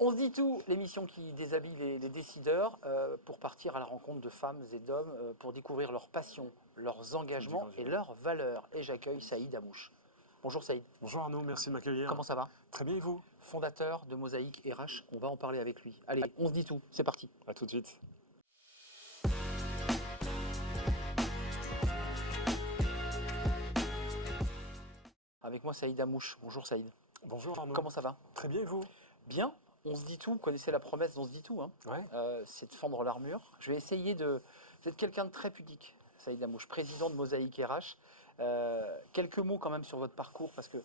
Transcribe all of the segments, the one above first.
On se dit tout, l'émission qui déshabille les décideurs pour partir à la rencontre de femmes et d'hommes pour découvrir leurs passions, leurs engagements et leurs valeurs. Et j'accueille Saïd Amouche. Bonjour Saïd. Bonjour Arnaud, merci de m'accueillir. Comment ça va? Très bien et vous? Fondateur de Mosaïque RH, on va en parler avec lui. Allez, on se dit tout, c'est parti. À tout de suite. Avec moi Saïd Amouche. Bonjour Saïd. Bonjour Arnaud. Comment ça va? Très bien et vous? Bien, on se dit tout, vous connaissez la promesse d'on se dit tout, hein. Ouais. C'est de fendre l'armure. Je vais essayer de... Vous êtes quelqu'un de très pudique, Saïd Amouche, président de Mosaïque RH. Quelques mots quand même sur votre parcours, parce que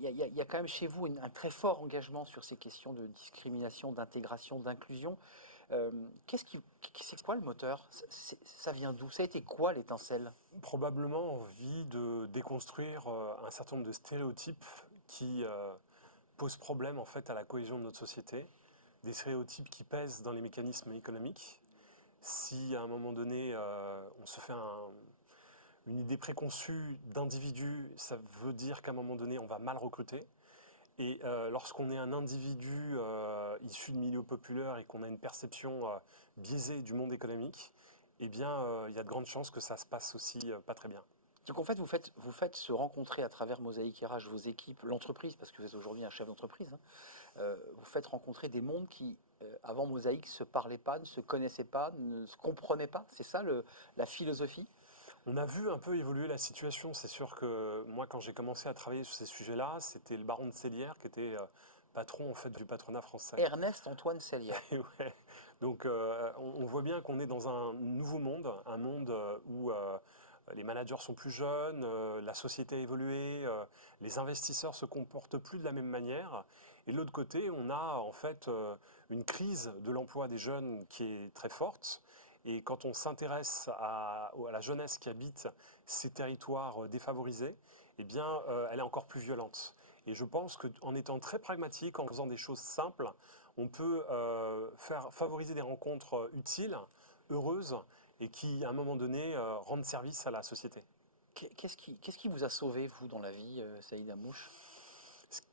y a quand même chez vous un très fort engagement sur ces questions de discrimination, d'intégration, d'inclusion. C'est quoi le moteur? Ça vient d'où? Ça a été quoi l'étincelle? Probablement envie de déconstruire un certain nombre de stéréotypes qui posent problème en fait à la cohésion de notre société. Des stéréotypes qui pèsent dans les mécanismes économiques. Si à un moment donné on se fait une idée préconçue d'individu, ça veut dire qu'à un moment donné on va mal recruter. Et lorsqu'on est un individu issu de milieux populaires et qu'on a une perception biaisée du monde économique, eh bien, il y a de grandes chances que ça se passe aussi pas très bien. Donc en fait, vous faites se rencontrer à travers Mosaïque RH vos équipes, l'entreprise, parce que vous êtes aujourd'hui un chef d'entreprise, hein, vous faites rencontrer des mondes qui, avant Mosaïque, ne se parlaient pas, ne se connaissaient pas, ne se comprenaient pas. C'est ça la philosophie? On a vu un peu évoluer la situation. C'est sûr que moi, quand j'ai commencé à travailler sur ces sujets-là, c'était le baron de Cellière qui était patron en fait du patronat français. Ernest Antoine Cellière. Et ouais. Donc on voit bien qu'on est dans un nouveau monde, un monde où les managers sont plus jeunes, la société a évolué, les investisseurs se comportent plus de la même manière. Et de l'autre côté, on a en fait une crise de l'emploi des jeunes qui est très forte. Et quand on s'intéresse à la jeunesse qui habite ces territoires défavorisés, eh bien, elle est encore plus violente. Et je pense qu'en étant très pragmatique, en faisant des choses simples, on peut favoriser des rencontres utiles, heureuses, et qui, à un moment donné, rendent service à la société. Qu'est-ce qui vous a sauvé, vous, dans la vie, Saïd Amouche?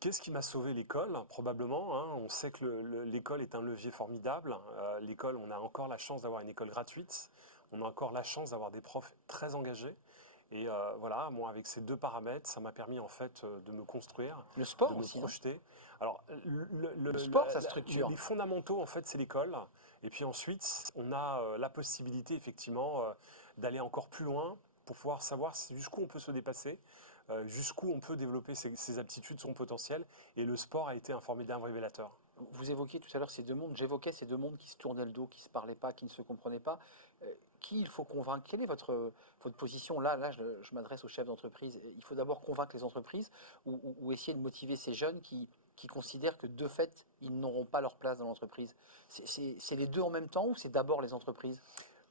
Qu'est-ce qui m'a sauvé l'école? Probablement, hein. On sait que l'école est un levier formidable. L'école, on a encore la chance d'avoir une école gratuite. On a encore la chance d'avoir des profs très engagés. Et voilà, moi, avec ces deux paramètres, ça m'a permis en fait de me construire, Le de sport me aussi, non? projeter. Alors, Le sport, ça structure. les fondamentaux, en fait, c'est l'école. Et puis ensuite, on a la possibilité, effectivement, d'aller encore plus loin pour pouvoir savoir jusqu'où on peut se dépasser, jusqu'où on peut développer ses aptitudes, son potentiel. Et le sport a été un formidable révélateur. Vous évoquiez tout à l'heure ces deux mondes, j'évoquais ces deux mondes qui se tournaient le dos, qui ne se parlaient pas, qui ne se comprenaient pas. Qui il faut convaincre? Quelle est votre position? Là je m'adresse aux chefs d'entreprise. Il faut d'abord convaincre les entreprises ou essayer de motiver ces jeunes qui considèrent que de fait, ils n'auront pas leur place dans l'entreprise. C'est les deux en même temps ou c'est d'abord les entreprises?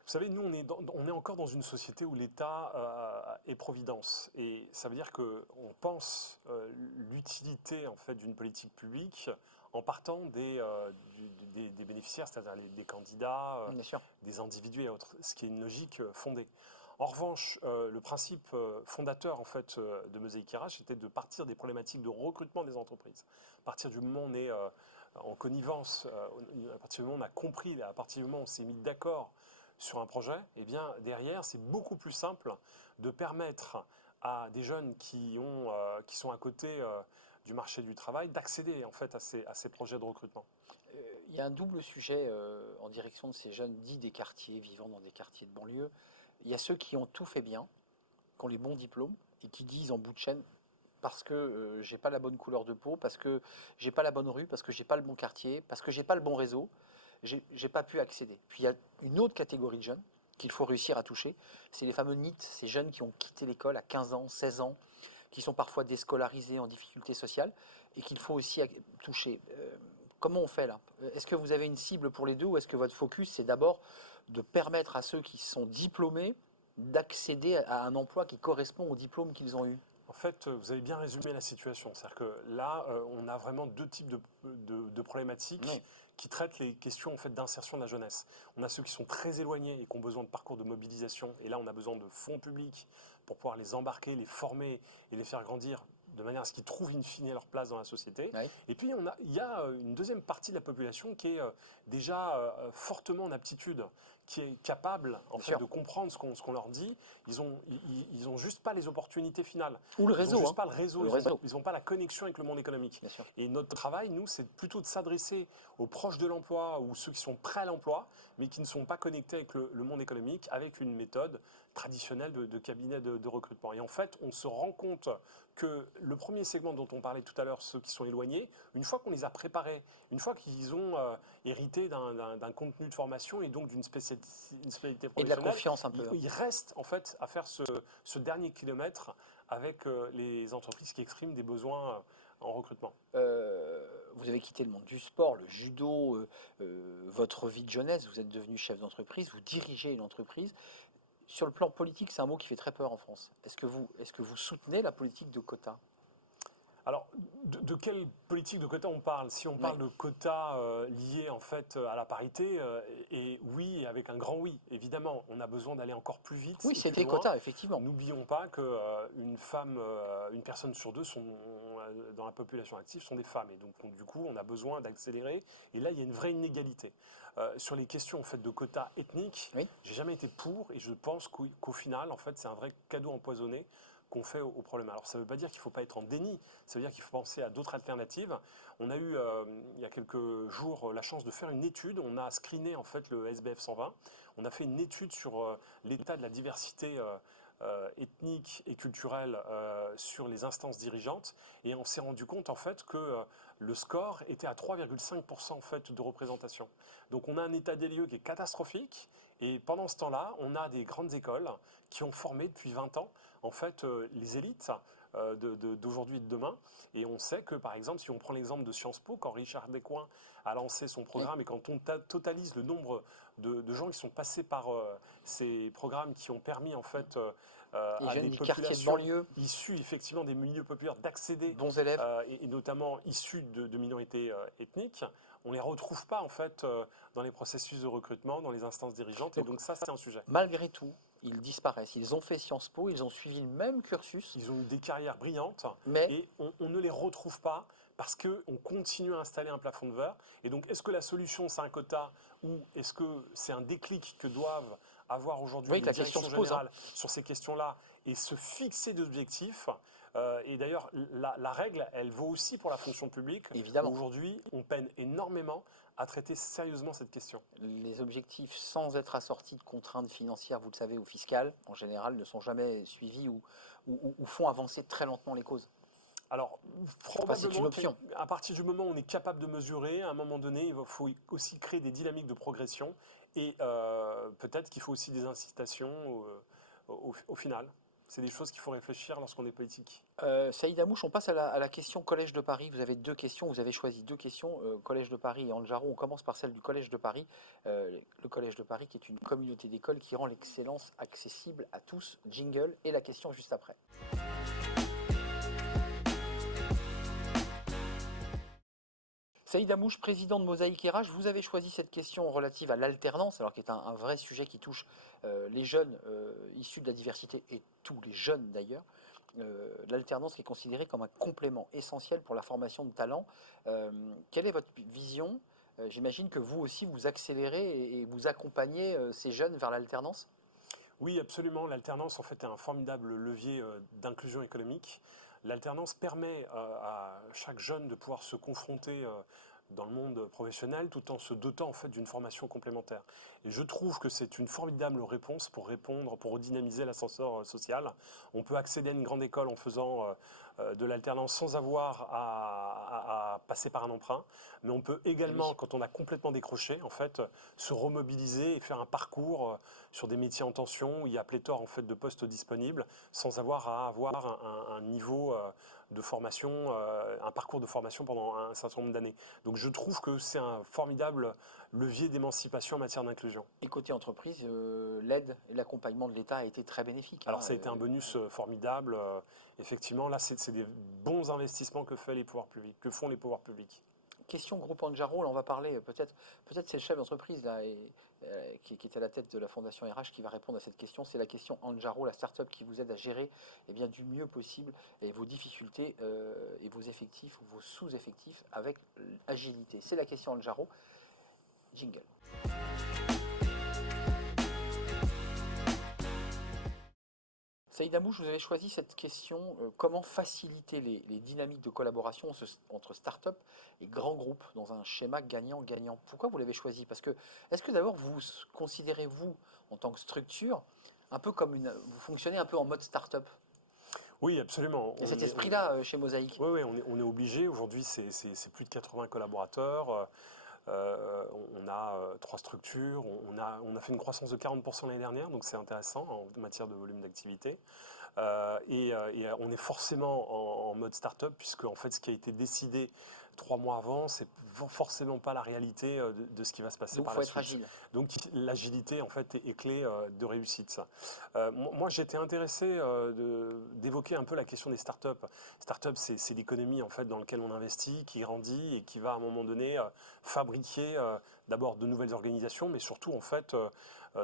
Vous savez, nous, on est encore dans une société où l'État est providence. Et ça veut dire qu'on pense l'utilité en fait, d'une politique publique en partant des bénéficiaires, c'est-à-dire des candidats, Bien sûr. des individus et autres, ce qui est une logique fondée. En revanche, le principe fondateur en fait, de Mosaïque RH était de partir des problématiques de recrutement des entreprises. À partir du moment où on est en connivence, à partir du moment où on a compris, à partir du moment où on s'est mis d'accord sur un projet, eh bien derrière, c'est beaucoup plus simple de permettre à des jeunes qui sont à côté du marché du travail d'accéder en fait à ces projets de recrutement. Il y a un double sujet en direction de ces jeunes dits des quartiers, vivant dans des quartiers de banlieue. Il y a ceux qui ont tout fait bien, qui ont les bons diplômes et qui disent en bout de chaîne parce que j'ai pas la bonne couleur de peau, parce que j'ai pas la bonne rue, parce que j'ai pas le bon quartier, parce que j'ai pas le bon réseau, j'ai pas pu accéder. Puis il y a une autre catégorie de jeunes qu'il faut réussir à toucher, c'est les fameux NEET, ces jeunes qui ont quitté l'école à 15 ans, 16 ans, qui sont parfois déscolarisés en difficulté sociale et qu'il faut aussi toucher. Comment on fait là? Est-ce que vous avez une cible pour les deux ou est-ce que votre focus c'est d'abord de permettre à ceux qui sont diplômés d'accéder à un emploi qui correspond au diplôme qu'ils ont eu? En fait, vous avez bien résumé la situation. C'est-à-dire que là, on a vraiment deux types de Oui. problématiques qui traitent les questions en fait, d'insertion de la jeunesse. On a ceux qui sont très éloignés et qui ont besoin de parcours de mobilisation. Et là, on a besoin de fonds publics pour pouvoir les embarquer, les former et les faire grandir de manière à ce qu'ils trouvent in fine leur place dans la société. Oui, Et puis il y a une deuxième partie de la population qui est déjà fortement en aptitude, qui est capable en bien fait sûr. de comprendre ce qu'on leur dit. Ils ont juste pas les opportunités finales. Ou le Ils n'ont réseau, juste hein. pas le réseau, Le réseau, ils ont pas la connexion avec le monde économique. bien sûr. Et notre travail, nous, c'est plutôt de s'adresser aux proches de l'emploi ou ceux qui sont prêts à l'emploi, mais qui ne sont pas connectés avec le monde économique, avec une méthode traditionnelle de cabinet de recrutement. Et en fait, on se rend compte que le premier segment dont on parlait tout à l'heure, ceux qui sont éloignés, une fois qu'on les a préparés, une fois qu'ils ont hérité d'un contenu de formation et donc d'une spécialité Et de la professionnelle, confiance un peu, hein. il reste en fait à faire ce dernier kilomètre avec les entreprises qui expriment des besoins en recrutement. Vous avez quitté le monde du sport, le judo, votre vie de jeunesse, vous êtes devenu chef d'entreprise, vous dirigez une entreprise. Sur le plan politique, c'est un mot qui fait très peur en France. Est-ce que vous soutenez la politique de quotas? Alors, de quelle politique de quotas on parle? Si on Ouais. parle de quotas liés en fait à la parité, et oui, avec un grand oui, évidemment, on a besoin d'aller encore plus vite Oui, et c'est plus des loin. quotas, effectivement. N'oublions pas que une femme, une personne sur deux dans la population active sont des femmes. Et donc, du coup, on a besoin d'accélérer. Et là, il y a une vraie inégalité. Sur les questions en fait, de quotas ethniques, Oui. j'ai jamais été pour et je pense qu'au final, en fait, c'est un vrai cadeau empoisonné qu'on fait au problème. Alors, ça ne veut pas dire qu'il ne faut pas être en déni, ça veut dire qu'il faut penser à d'autres alternatives. On a eu, il y a quelques jours, la chance de faire une étude. On a screené en fait le SBF 120. On a fait une étude sur l'état de la diversité ethnique et culturelle sur les instances dirigeantes et on s'est rendu compte en fait que le score était à 3,5% en fait de représentation. Donc on a un état des lieux qui est catastrophique et pendant ce temps-là, on a des grandes écoles qui ont formé depuis 20 ans en fait les élites d'aujourd'hui et de demain. Et on sait que, par exemple, si on prend l'exemple de Sciences Po, quand Richard Descoings a lancé son Oui. programme et quand on totalise le nombre de gens qui sont passés par ces programmes qui ont permis, en fait, Les à jeunes des des quartiers de populations banlieue, issues, effectivement, des milieux populaires d'accéder, bons élèves. et notamment issues de minorités ethniques, on ne les retrouve pas, en fait, dans les processus de recrutement, dans les instances dirigeantes. Et Donc, donc ça, c'est un sujet. malgré tout, ils disparaissent. Ils ont fait Sciences Po, ils ont suivi le même cursus, Ils ont eu des carrières brillantes mais et on ne les retrouve pas parce qu'on continue à installer un plafond de verre. Et donc, est-ce que la solution, c'est un quota ou est-ce que c'est un déclic que doivent avoir aujourd'hui oui, les la question directions se pose, hein. générales sur ces questions-là et se fixer des objectifs? Et d'ailleurs, la règle, elle vaut aussi pour la fonction publique, où Évidemment. aujourd'hui, on peine énormément à traiter sérieusement cette question. Les objectifs sans être assortis de contraintes financières, vous le savez, ou fiscales, en général, ne sont jamais suivis ou font avancer très lentement les causes. Alors, Enfin, c'est une probablement option. qu'à partir du moment où on est capable de mesurer, à un moment donné, il faut aussi créer des dynamiques de progression et peut-être qu'il faut aussi des incitations au final. C'est des choses qu'il faut réfléchir lorsqu'on est politique. Saïd Amouche, on passe à la question Collège de Paris. Vous avez deux questions, vous avez choisi deux questions, Collège de Paris et Anne-Jarreau. On commence par celle du Collège de Paris. Le Collège de Paris qui est une communauté d'écoles qui rend l'excellence accessible à tous. Jingle et la question juste après. Saïd Amouche, président de Mosaïque RH, vous avez choisi cette question relative à l'alternance, alors qui est un vrai sujet qui touche les jeunes issus de la diversité et tous les jeunes d'ailleurs. L'alternance qui est considérée comme un complément essentiel pour la formation de talents. Quelle est votre vision? J'imagine que vous aussi, vous accélérez et vous accompagnez ces jeunes vers l'alternance. Oui, absolument. L'alternance, en fait, est un formidable levier d'inclusion économique. L'alternance permet à chaque jeune de pouvoir se confronter dans le monde professionnel tout en se dotant en fait d'une formation complémentaire. Et je trouve que c'est une formidable réponse pour répondre, pour redynamiser l'ascenseur social. On peut accéder à une grande école en faisant de l'alternance sans avoir à passer par un emprunt, mais on peut Eh oui. également, quand on a complètement décroché, en fait, se remobiliser et faire un parcours sur des métiers en tension où il y a pléthore en fait de postes disponibles sans avoir à avoir un niveau de formation, un parcours de formation pendant un certain nombre d'années. Donc je trouve que c'est un formidable levier d'émancipation en matière d'inclusion. Et côté entreprise, l'aide et l'accompagnement de l'État a été très bénéfique, hein. Alors ça a été un bonus formidable. Effectivement, là, c'est des bons investissements que font les pouvoirs publics. question groupe Anjaro, là on va parler peut-être c'est le chef d'entreprise là, qui est à la tête de la fondation RH qui va répondre à cette question. C'est la question Anjaro, la start-up qui vous aide à gérer du mieux possible et vos difficultés et vos effectifs ou vos sous-effectifs avec agilité. C'est la question Anjaro. Jingle. Saïd Amouche, vous avez choisi cette question, comment faciliter les dynamiques de collaboration entre start-up et grands groupes dans un schéma gagnant-gagnant. Pourquoi vous l'avez choisi? Parce que, est-ce que d'abord vous considérez, vous, en tant que structure, un peu comme vous fonctionnez un peu en mode start-up? Oui, absolument. Il y a cet esprit-là chez Mosaïque. Oui, on est obligé. Aujourd'hui, c'est plus de 80 collaborateurs. On a 3 structures. On a fait une croissance de 40% l'année dernière, donc c'est intéressant en matière de volume d'activité. Et on est forcément en mode start-up, puisque en fait, ce qui a été décidé 3 mois avant, c'est forcément pas la réalité de ce qui va se passer Donc il par faut la être suite. agile. Donc l'agilité, en fait, est clé de réussite. Ça. Moi, j'étais intéressé d'évoquer un peu la question des startups. Startup, c'est l'économie en fait dans laquelle on investit, qui grandit et qui va à un moment donné fabriquer d'abord de nouvelles organisations, mais surtout en fait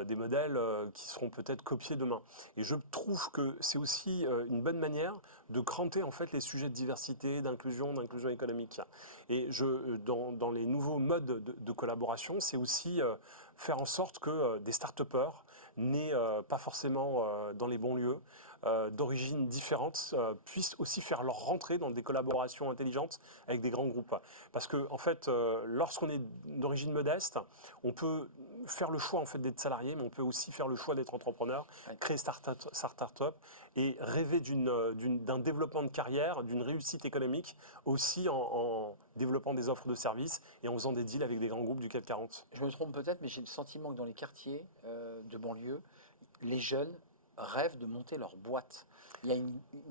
des modèles qui seront peut-être copiés demain. Et je trouve que c'est aussi une bonne manière de cranter en fait les sujets de diversité, d'inclusion économique. Et dans les nouveaux modes de collaboration, c'est aussi faire en sorte que des start-upers nés pas forcément dans les bons lieux, d'origines différentes, puissent aussi faire leur rentrée dans des collaborations intelligentes avec des grands groupes. Parce que en fait, lorsqu'on est d'origine modeste, on peut faire le choix en fait d'être salarié, mais on peut aussi faire le choix d'être entrepreneur, créer start-up et rêver d'un développement de carrière, d'une réussite économique, aussi en développant des offres de services et en faisant des deals avec des grands groupes du CAC 40. Je me trompe peut-être, mais j'ai le sentiment que dans les quartiers de banlieue, les jeunes rêvent de monter leur boîte. Il y a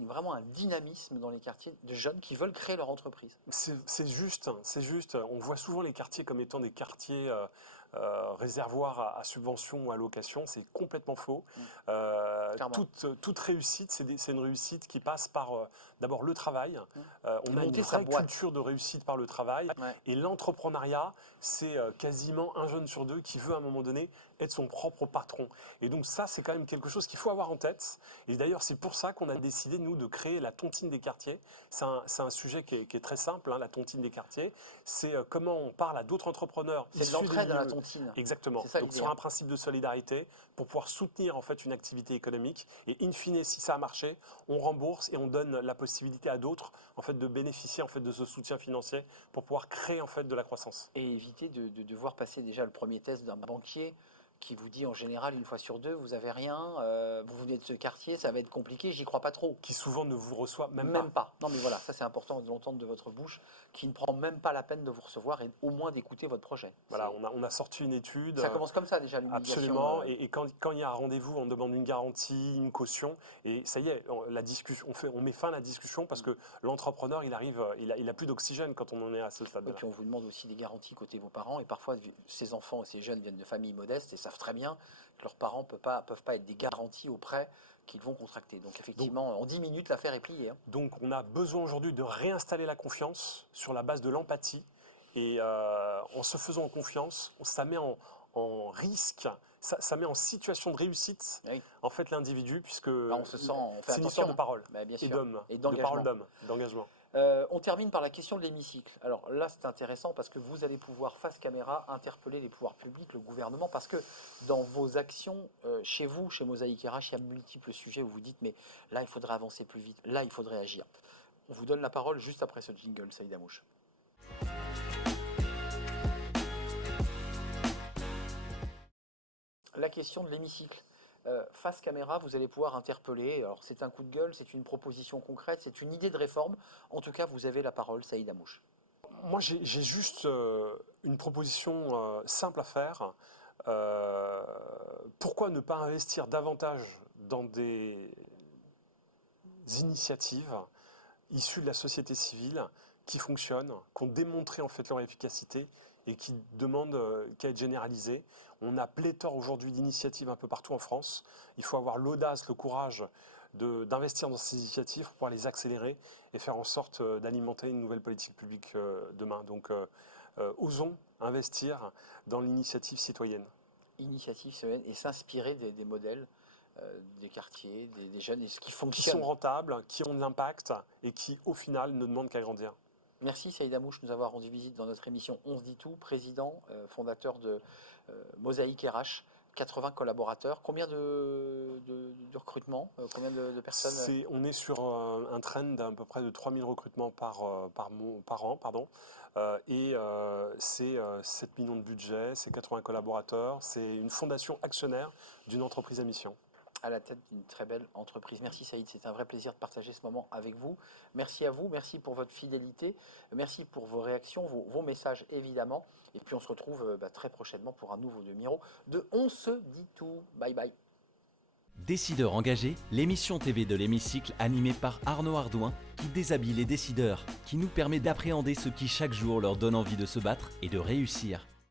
vraiment un dynamisme dans les quartiers de jeunes qui veulent créer leur entreprise. C'est juste, c'est juste. On voit souvent les quartiers comme étant des quartiers réservoirs à subventions ou à location. C'est complètement faux. Clairement. Toute réussite, c'est une réussite qui passe par d'abord le travail. On De a une monter sa vraie boîte. culture de réussite par le travail. Ouais. Et l'entrepreneuriat, c'est quasiment un jeune sur deux qui veut à un moment donné être son propre patron. Et donc ça, c'est quand même quelque chose qu'il faut avoir en tête. Et d'ailleurs, c'est pour ça qu'on a décidé, nous, de créer la tontine des quartiers. C'est un sujet qui est très simple, hein, la tontine des quartiers. C'est comment on parle à d'autres entrepreneurs. C'est de l'entraide à la tontine. Exactement. C'est ça Donc l'idée. sur un principe de solidarité pour pouvoir soutenir en fait une activité économique. Et in fine, si ça a marché, on rembourse et on donne la possibilité à d'autres en fait de bénéficier en fait de ce soutien financier pour pouvoir créer en fait de la croissance. Et éviter de devoir passer déjà le premier test d'un banquier qui vous dit en général une fois sur deux, vous avez rien, vous venez de ce quartier, ça va être compliqué, j'y crois pas trop. Qui souvent ne vous reçoit même Même pas. pas. Non mais voilà, ça c'est important de l'entendre de votre bouche, qui ne prend même pas la peine de vous recevoir et au moins d'écouter votre projet. Voilà, on a sorti une étude. Ça commence comme ça déjà, l'humiliation. Absolument. Et quand il y a un rendez-vous, on demande une garantie, une caution. Et ça y est, la discussion, on met fin à la discussion parce que l'entrepreneur, il arrive, il a plus d'oxygène quand on en est à ce Et stade-là. puis on vous demande aussi des garanties côté vos parents. Et parfois, ces enfants et ces jeunes viennent de familles modestes et savent très bien que leurs parents ne peuvent pas être des garanties aux prêts qu'ils vont contracter. Donc effectivement, en 10 minutes, l'affaire est pliée. Hein. Donc on a besoin aujourd'hui de réinstaller la confiance sur la base de l'empathie. Et en se faisant confiance, ça met en risque, ça met en situation de réussite Oui. en fait l'individu, puisque On se sent, on fait c'est une histoire de attention. parole Bah, bien et sûr. d'homme, Et de parole d'engagement. d'engagement. On termine par la question de l'hémicycle. Alors là, c'est intéressant parce que vous allez pouvoir, face caméra, interpeller les pouvoirs publics, le gouvernement, parce que dans vos actions, chez vous, chez Mosaïque RH, il y a multiples sujets où vous dites, mais là, il faudrait avancer plus vite, là, il faudrait agir. On vous donne la parole juste après ce jingle, Saïd Amouche. La question de l'hémicycle. Face caméra, vous allez pouvoir interpeller. Alors, c'est un coup de gueule, c'est une proposition concrète, c'est une idée de réforme. En tout cas, vous avez la parole, Saïd Amouche. Moi, j'ai juste une proposition simple à faire. Pourquoi ne pas investir davantage dans des initiatives issues de la société civile qui fonctionnent, qui ont démontré en fait leur efficacité et qui demandent qu'à être généralisées. On a pléthore aujourd'hui d'initiatives un peu partout en France. Il faut avoir l'audace, le courage d'investir dans ces initiatives pour pouvoir les accélérer et faire en sorte d'alimenter une nouvelle politique publique demain. Donc osons investir dans l'initiative citoyenne. Initiative citoyenne et s'inspirer des modèles des quartiers, des jeunes, et ce qui Qui fonctionne. sont rentables, qui ont de l'impact et qui, au final, ne demandent qu'à grandir. Merci Saïd Amouche de nous avoir rendu visite dans notre émission On se dit tout, président, fondateur de Mosaïque RH, 80 collaborateurs. Combien de recrutements, combien de personnes On est sur un trend d'à peu près de 3000 recrutements par an. C'est 7 millions de budget, c'est 80 collaborateurs, c'est une fondation actionnaire d'une entreprise à mission. à la tête d'une très belle entreprise. Merci Saïd, c'est un vrai plaisir de partager ce moment avec vous. Merci à vous, merci pour votre fidélité, merci pour vos réactions, vos messages évidemment. Et puis on se retrouve très prochainement pour un nouveau numéro de On se dit tout. Bye bye. Décideurs engagés, l'émission TV de l'Hémicycle animée par Arnaud Ardouin qui déshabille les décideurs, qui nous permet d'appréhender ce qui chaque jour leur donne envie de se battre et de réussir.